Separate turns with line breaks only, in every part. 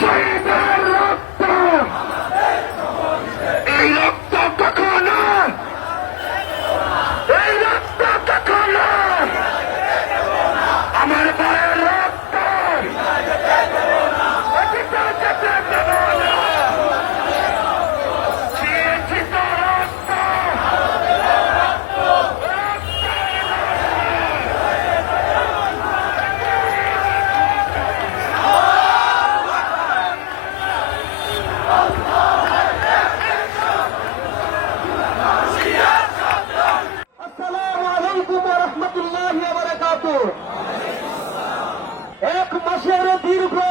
শহীদের
মাসের দীর্ঘ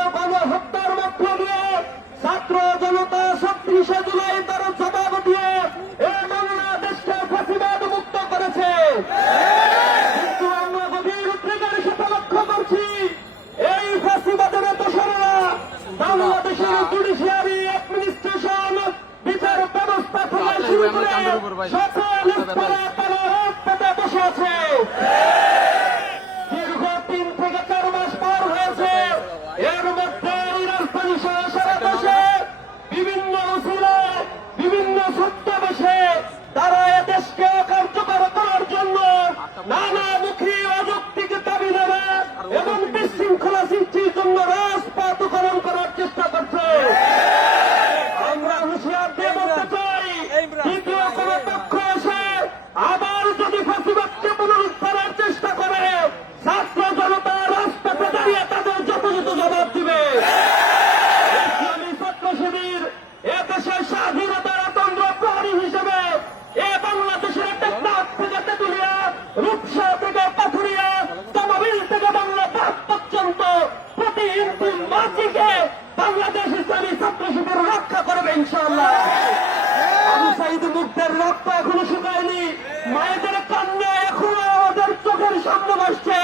মুক্তের রক্ত এখনও শুকায়নি। মায়েদের কান্না এখনও আমাদের চোখের সামনে বসছে।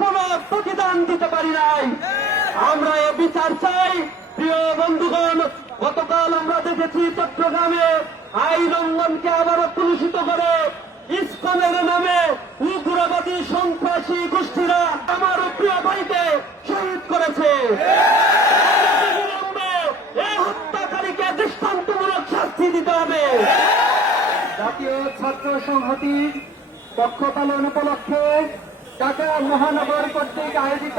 কোন প্রতিদান দিতে পারি নাই। আমরা এ বিচার চাই। প্রিয় বন্ধুগণ, গতকাল আমরা দেখেছি চট্টগ্রামে আইন আবারও কলুষিত করে ইস্কনের নামে উগ্রবাদী সন্ত্রাসী গোষ্ঠীরা আমার প্রিয় ভাইকে শহীদ করেছে। হবে জাতীয় ছাত্র সংহতির পক্ষ পালন উপলক্ষে ঢাকা মহানগর কর্তৃক আয়োজিত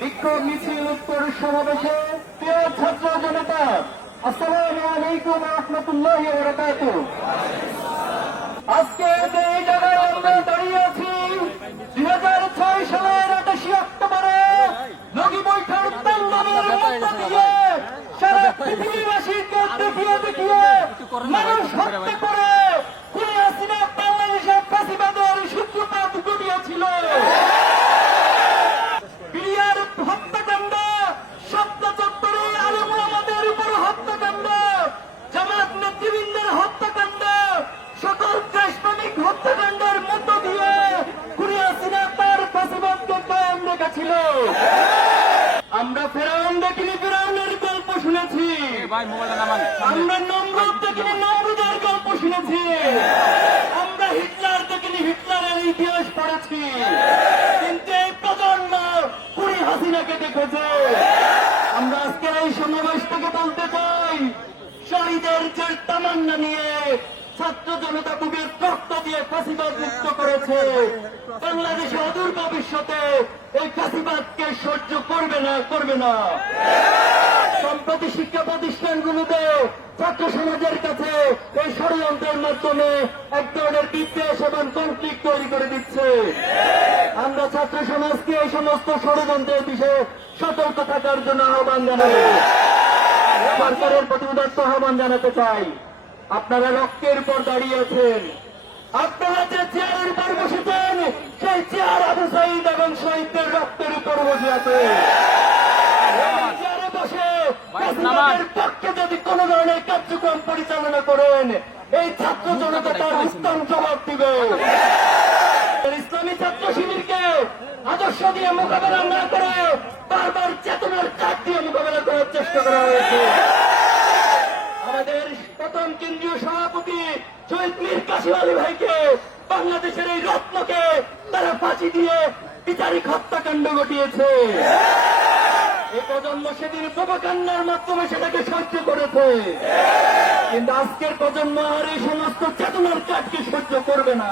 বিক্ষোভ মিছিল সমাবেশে প্রিয় ছাত্র জনতা, আসসালামু আলাইকুম রহমতুল্লাহ বরকাত আজকে যে জায়গায় আমরা দাঁড়িয়ে আছি, দুই হাজার ছয় সালের অক্টোবরে বৈঠক সারা পৃথিবীর
করে ভাই। হত্যা করে
আমরা নমরুদ দেখিনি, নমরুদের গল্প শুনেছি। আমরা হিটলার দেখিনি, হিটলারের ইতিহাস পড়েছি। কিন্তু এই প্রজন্ম কুড়ি হাসিনাকে দেখেছে। আমরা আজকের এই সমাবেশ থেকে বলতে চাই, শহীদের যে তামান্না নিয়ে ছাত্র জনতা বুকের রক্ত দিয়ে ফাঁসিবাদ মুক্ত করেছে, বাংলাদেশে অদূর ভবিষ্যতে এই ফাঁসিবাদকে সহ্য করবে না করবে না। সম্প্রতি শিক্ষা প্রতিষ্ঠানগুলোতে ছাত্র সমাজের কাছে এই ষড়যন্ত্রের মাধ্যমে এক ধরনের বিদ্বেষ এবং কনফ্লিক্ট তৈরি করে দিচ্ছে। আমরা ছাত্র সমাজকে এই সমস্ত ষড়যন্ত্রের বিষয়ে সতর্ক থাকার জন্য আহ্বান জানাব সরকারের প্রতি উদাত্ত আহ্বান জানাতে চাই। আপনারা রক্তের উপর দাঁড়িয়ে আছেন। আপনারা যে চেয়ারের উপর বসেছেন, সেই চেয়ার আবু সাইদ এবং শহীদদের রক্তের উপর বসে আছে পক্ষে যদি কোন ধরনের কার্যক্রম পরিচালনা করেন এই ছাত্র জনতা তার ইসলাম জবাব দিবে। ইসলামী ছাত্র শিবিরকে আদর্শ দিয়ে মোকাবেলা না করে বারবার চেতনার কাঠ দিয়ে মোকাবেলা করার চেষ্টা করা হয়েছে। আমাদের প্রথম কেন্দ্রীয় সভাপতি শহীদ মীর কাশিম আলী ভাইকে বাংলাদেশের এই রত্নকে তারা ফাঁসি দিয়ে বিচারিক হত্যাকাণ্ড ঘটিয়েছে। এই প্রজন্ম সেদিন প্রভাকান্ডার মাধ্যমে সেটাকে সহ্য করেছে। কিন্তু আজকের প্রজন্ম আর এই সমস্ত চেতনার কাজকে সহ্য করবে না।